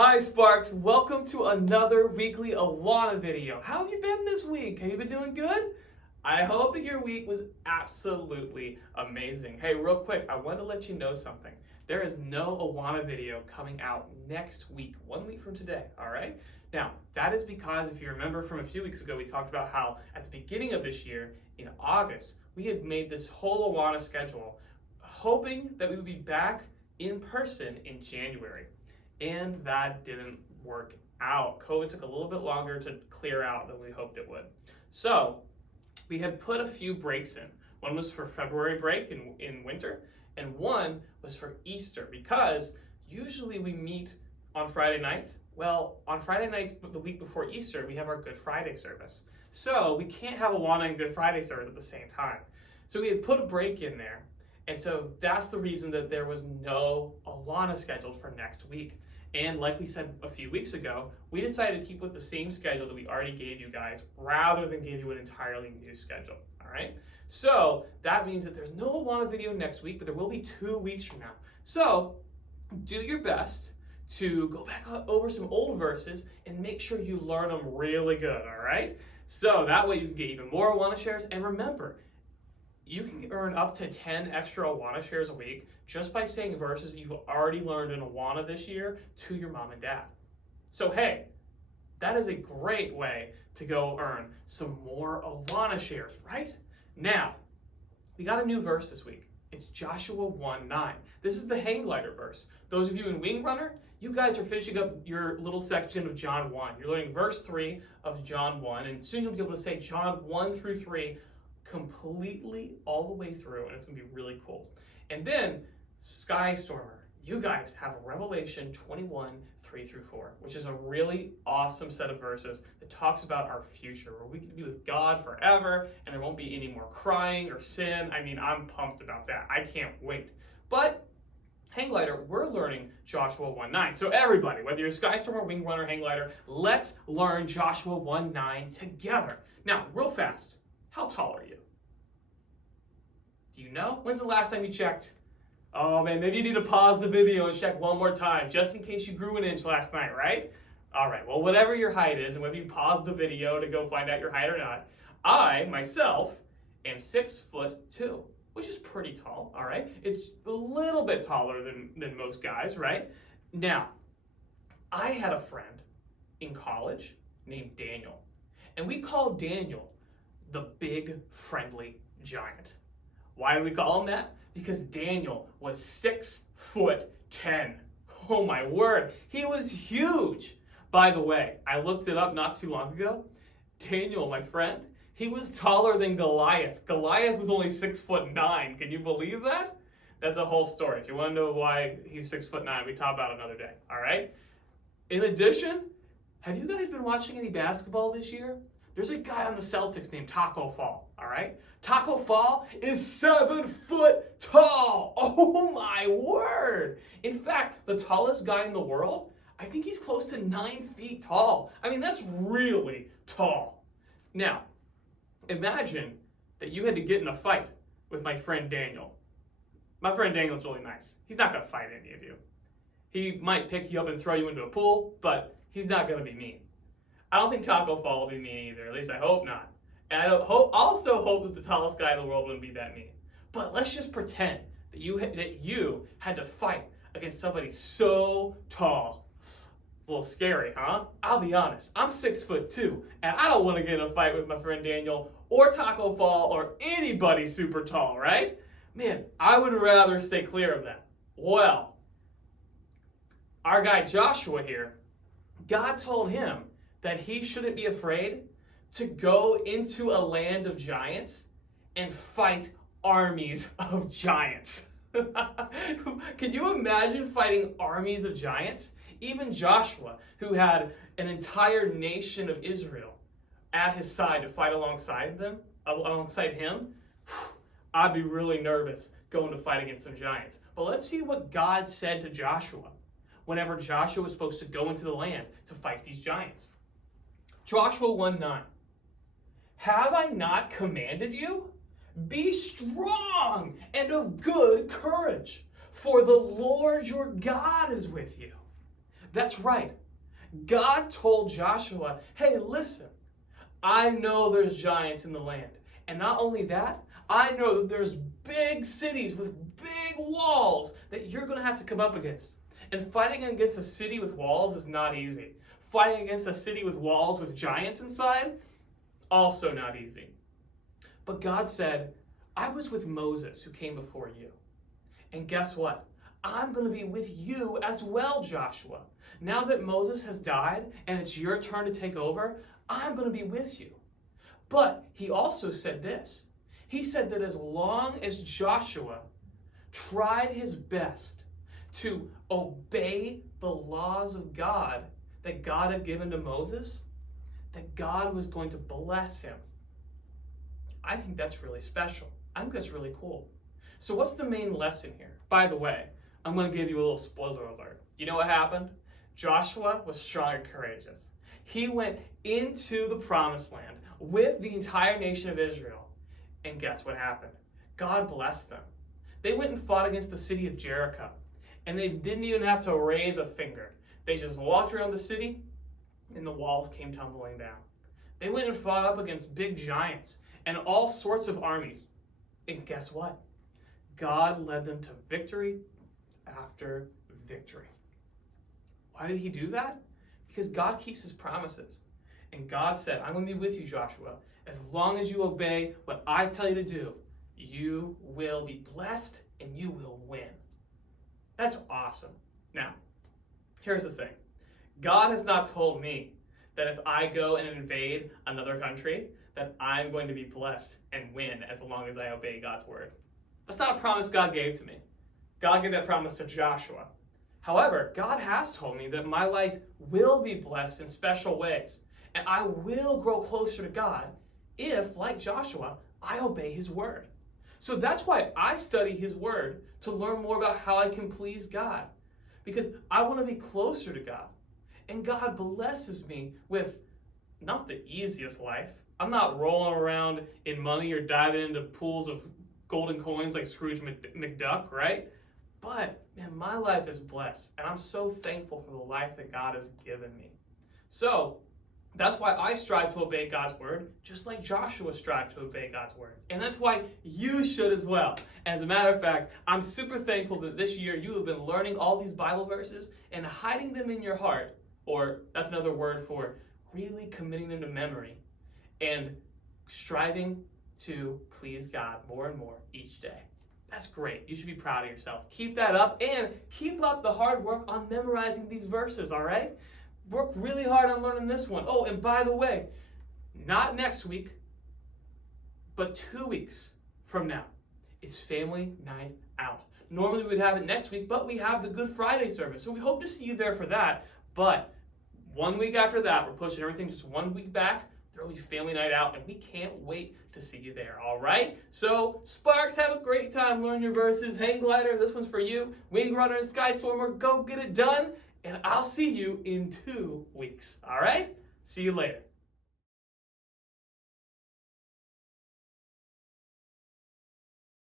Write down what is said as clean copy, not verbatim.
Hi Sparks, welcome to another weekly Awana video. How have you been this week? Have you been doing good? I hope that your week was absolutely amazing. Hey, real quick, I wanted to let you know something. There is no Awana video coming out next week, 1 week from today, all right? Now, that is because if you remember from a few weeks ago, we talked about how at the beginning of this year, in August, we had made this whole Awana schedule, hoping that we would be back in person in January. And that didn't work out. COVID took a little bit longer to clear out than we hoped it would. So we had put a few breaks in. One was for February break in winter, and one was for Easter, because usually we meet on Friday nights. Well, on Friday nights, the week before Easter, we have our Good Friday service. So we can't have Awana and Good Friday service at the same time. So we had put a break in there. And so that's the reason that there was no Awana scheduled for next week. And like we said a few weeks ago, we decided to keep with the same schedule that we already gave you guys rather than give you an entirely new schedule, all right? So that means that there's no Awana video next week, but there will be 2 weeks from now. So do your best to go back over some old verses and make sure you learn them really good, all right? So that way you can get even more Awana shares. And remember, you can earn up to 10 extra Awana shares a week just by saying verses that you've already learned in Awana this year to your mom and dad. So hey, that is a great way to go earn some more Awana shares, right? Now, we got a new verse this week. It's Joshua 1:9. This is the hang glider verse. Those of you in Wing Runner, you guys are finishing up your little section of John 1. You're learning verse 3 of John 1, and soon you'll be able to say John 1 through 3 completely all the way through, and it's gonna be really cool. And then Skystormer, you guys have Revelation 21, 3 through 4, which is a really awesome set of verses that talks about our future, where we can be with God forever, and there won't be any more crying or sin. I mean, I'm pumped about that. I can't wait. But hang glider, we're learning Joshua 1:9. So everybody, whether you're Skystorm or Wing Runner, hang glider, let's learn Joshua 1:9 together. Now, real fast, how tall are you? Do you know? When's the last time you checked? Oh man, maybe you need to pause the video and check one more time, just in case you grew an inch last night, right? All right, well, whatever your height is, and whether you pause the video to go find out your height or not, I, myself, am 6'2", which is pretty tall, all right? It's a little bit taller than most guys, right? Now, I had a friend in college named Daniel, and we called Daniel the big friendly giant. Why do we call him that? Because Daniel was 6'10". Oh my word, he was huge. By the way, I looked it up not too long ago. Daniel, my friend, he was taller than Goliath. Goliath was only 6'9". Can you believe that? That's a whole story. If you want to know why he's 6'9", we talk about it another day, all right? In addition, have you guys been watching any basketball this year? There's a guy on the Celtics named Taco Fall, all right? Taco Fall is 7 foot tall. Oh my word. In fact, the tallest guy in the world, I think he's close to 9 feet tall. I mean, that's really tall. Now, imagine that you had to get in a fight with my friend Daniel. My friend Daniel's really nice. He's not gonna fight any of you. He might pick you up and throw you into a pool, but he's not gonna be mean. I don't think Taco Fall will be mean either, at least I hope not. And I also hope that the tallest guy in the world wouldn't be that mean. But let's just pretend that you had to fight against somebody so tall. A little scary, huh? I'll be honest, I'm 6'2", and I don't want to get in a fight with my friend Daniel or Taco Fall or anybody super tall, right? Man, I would rather stay clear of that. Well, our guy Joshua here, God told him that he shouldn't be afraid to go into a land of giants and fight armies of giants. Can you imagine fighting armies of giants? Even Joshua, who had an entire nation of Israel at his side to fight alongside him, I'd be really nervous going to fight against some giants. But let's see what God said to Joshua whenever Joshua was supposed to go into the land to fight these giants. Joshua 1:9. Have I not commanded you? Be strong and of good courage, for the Lord your God is with you. That's right. God told Joshua, hey, listen, I know there's giants in the land. And not only that, I know that there's big cities with big walls that you're going to have to come up against. And fighting against a city with walls is not easy. Fighting against a city with walls with giants inside, also not easy. But God said, I was with Moses who came before you. And guess what? I'm going to be with you as well, Joshua. Now that Moses has died and it's your turn to take over, I'm going to be with you. But he also said this. He said that as long as Joshua tried his best to obey the laws of God that God had given to Moses, that God was going to bless him. I think that's really special. I think that's really cool. So what's the main lesson here? By the way, I'm going to give you a little spoiler alert. You know what happened? Joshua was strong and courageous. He went into the promised land with the entire nation of Israel. And guess what happened? God blessed them. They went and fought against the city of Jericho. And they didn't even have to raise a finger. They just walked around the city and the walls came tumbling down. They went and fought up against big giants and all sorts of armies. And guess what? God led them to victory after victory. Why did he do that? Because God keeps his promises. And God said, I'm going to be with you, Joshua. As long as you obey what I tell you to do, you will be blessed and you will win. That's awesome. Now, here's the thing. God has not told me that if I go and invade another country, that I'm going to be blessed and win as long as I obey God's word. That's not a promise God gave to me. God gave that promise to Joshua. However, God has told me that my life will be blessed in special ways, and I will grow closer to God if, like Joshua, I obey his word. So that's why I study his word, to learn more about how I can please God, because I want to be closer to God. And God blesses me with not the easiest life. I'm not rolling around in money or diving into pools of golden coins like Scrooge McDuck, right? But, man, my life is blessed, and I'm so thankful for the life that God has given me. So, that's why I strive to obey God's word, just like Joshua strived to obey God's word. And that's why you should as well. As a matter of fact, I'm super thankful that this year you have been learning all these Bible verses and hiding them in your heart, or that's another word for really committing them to memory, and striving to please God more and more each day. That's great. You should be proud of yourself. Keep that up, and keep up the hard work on memorizing these verses, all right? Work really hard on learning this one. Oh, and by the way, not next week, but 2 weeks from now is Family Night Out. Normally we'd have it next week, but we have the Good Friday service, so we hope to see you there for that. But 1 week after that, we're pushing everything just 1 week back. There will be Family Night Out, and we can't wait to see you there, all right? So, Sparks, have a great time learning your verses. Hang Glider, this one's for you. Wing Runner, Skystormer, go get it done. And I'll see you in 2 weeks, all right? See you later.